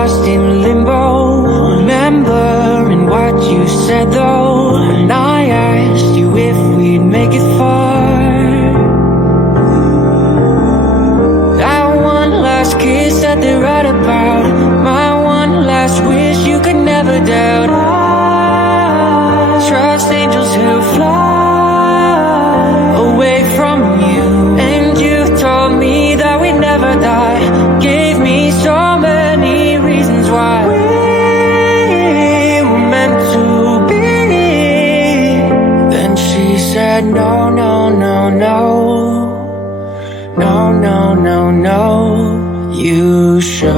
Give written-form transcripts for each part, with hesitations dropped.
lost in limbo, remembering what you said though. And I asked you if we'd make it far. That one last kiss that they write about, my one last wish you could never doubt. I trust angels who fly away from you, and you told me that we'd never die. Gave me so many reasons why we were meant to be. Then she said no, no, no, no. No, no, no, no. You should.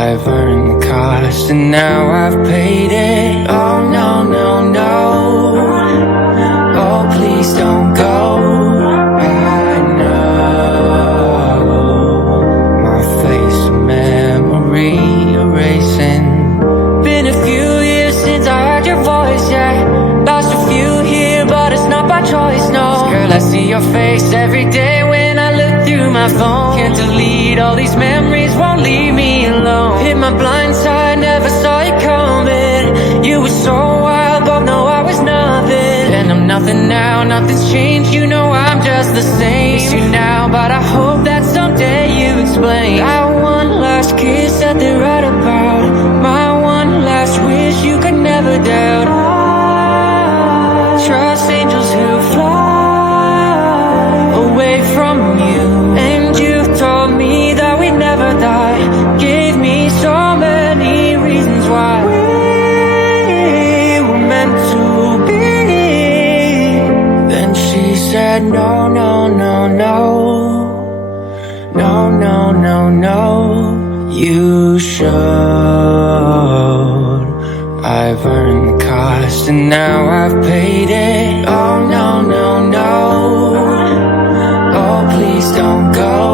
I've earned the cost and now I've paid it. Oh no, no, no. Oh please don't go. I know my face a memory erasing. Been a few years since I heard your voice, yeah. Lost a few here but it's not by choice, no. Girl, I see your face every day when I look through my phone. Can't delete all these memories, won't leave me alone. Hit my blind side, never saw you coming. You were so wild, both know I was nothing. And I'm nothing now, nothing's changed. You know I'm just the same. Miss you now, but I hope that someday you explain. That one last kiss that they write about, my one last wish you could never doubt. I trust angels who fly away from you, and you told me that we'd never die. Gave me so many reasons why we were meant to be. Then she said no, no, no, no. No, no, no, no. You should. I've earned the cost and now I've paid it. Oh no, no, no. Oh please don't go.